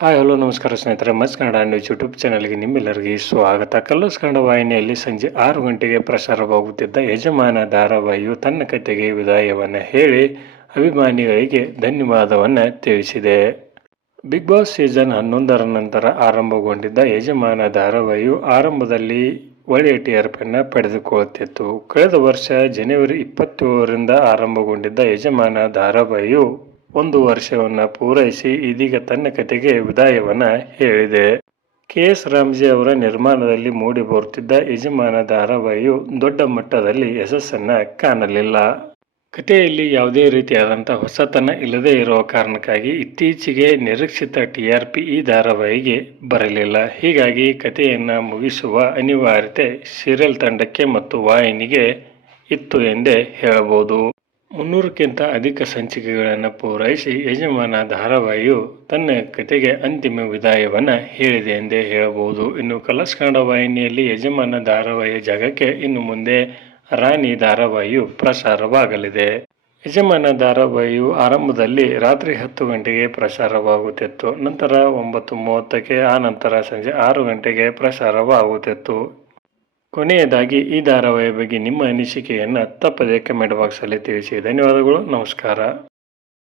Hi hello ನಮಸ್ಕಾರ ಸ್ನೇಹಿತರೆ, much Kannada news YouTube ಚಾನಲ್ಗೆ ನಿಮ್ಮೆಲ್ಲರಿಗೆ ಸ್ವಾಗತ. ಕಲರ್ಸ್ ಕನ್ನಡ ವಾಹಿನಿಯಲ್ಲಿ ಸಂಜೆ 6 ಗಂಟೆಗೆ ಪ್ರಸಾರವಾಗುತ್ತಿದ್ದ ಯಜಮಾನ ಧಾರಾವಾಹಿಯು ತನ್ನ ಕತೆಗೆ ವಿದಾಯವನ್ನು ಹೇಳಿ ಅಭಿಮಾನಿಗಳಿಗೆ ಧನ್ಯವಾದವನ್ನು ತಿಳಿಸಿದೆ. ಬಿಗ್ ಬಾಸ್ ಸೀಸನ್ 11ರ ನಂತರ ಆರಂಭಗೊಂಡಿದ್ದ ಯಜಮಾನ ಧಾರಾವಾಹಿಯು ಆರಂಭದಲ್ಲಿ ಒಳ್ಳೆಯ TRP ಪಡೆದುಕೊಳ್ಳುತ್ತಿತ್ತು. ಕಳೆದ ವರ್ಷ ಜನವರಿ 27ರಿಂದ ಆರಂಭಗೊಂಡಿದ್ದ ಯಜಮಾನ ಧಾರಾವಾಹಿಯು 1 ವರ್ಷವನ್ನು ಪೂರೈಸಿ ಇದೀಗ ತನ್ನ ಕತೆಗೆ ವಿದಾಯವನ್ನು ಹೇಳಿದೆ. KS ರಾಮ್ಜಿ ಅವರ ನಿರ್ಮಾಣದಲ್ಲಿ ಮೂಡಿ ಬರುತ್ತಿದ್ದ ಯಜಮಾನ ಧಾರಾವಾಹಿಯು ದೊಡ್ಡ ಮಟ್ಟದಲ್ಲಿ ಯಶಸ್ಸನ್ನು ಕಾಣಲಿಲ್ಲ. ಕಥೆಯಲ್ಲಿ ಯಾವುದೇ ರೀತಿಯಾದಂಥ ಹೊಸತನ ಇಲ್ಲದೇ ಇರುವ ಕಾರಣಕ್ಕಾಗಿ ಇತ್ತೀಚೆಗೆ ನಿರೀಕ್ಷಿತ TRP ಈ ಧಾರಾವಾಹಿಗೆ ಬರಲಿಲ್ಲ. ಹೀಗಾಗಿ ಕಥೆಯನ್ನು ಮುಗಿಸುವ ಅನಿವಾರ್ಯತೆ ಸೀರಿಯಲ್ ತಂಡಕ್ಕೆ ಮತ್ತು ವಾಹಿನಿಗೆ ಇತ್ತು ಎಂದೇ ಹೇಳಬಹುದು. 300ಕ್ಕಿಂತ ಅಧಿಕ ಸಂಚಿಕೆಗಳನ್ನು ಪೂರೈಸಿ ಯಜಮಾನ ಧಾರಾವಾಹಿಯು ತನ್ನ ಕತೆಗೆ ಅಂತಿಮ ವಿದಾಯವನ್ನು ಹೇಳಿದೆ ಎಂದೇ ಹೇಳಬಹುದು. ಇನ್ನು ಕಲರ್ಸ್ ಕನ್ನಡ ವಾಹಿನಿಯಲ್ಲಿ ಯಜಮಾನ ಧಾರಾವಾಹಿಯ ಜಾಗಕ್ಕೆ ಇನ್ನು ಮುಂದೆ ರಾಣಿ ಧಾರಾವಾಹಿಯು ಪ್ರಸಾರವಾಗಲಿದೆ. ಯಜಮಾನ ಧಾರಾವಾಹಿಯು ಆರಂಭದಲ್ಲಿ ರಾತ್ರಿ 10 ಗಂಟೆಗೆ ಪ್ರಸಾರವಾಗುತ್ತಿತ್ತು. ನಂತರ 9:30ಕ್ಕೆ, ಆನಂತರ ಸಂಜೆ 6 ಗಂಟೆಗೆ ಪ್ರಸಾರವಾಗುತ್ತಿತ್ತು. ಕೊನೆಯದಾಗಿ ಈ ಧಾರಾವಾಹಿಯ ಬಗ್ಗೆ ನಿಮ್ಮ ಅನಿಸಿಕೆಯನ್ನು ತಪ್ಪದೇ ಕಮೆಂಟ್ ಬಾಕ್ಸಲ್ಲಿ ತಿಳಿಸಿ. ಧನ್ಯವಾದಗಳು, ನಮಸ್ಕಾರ.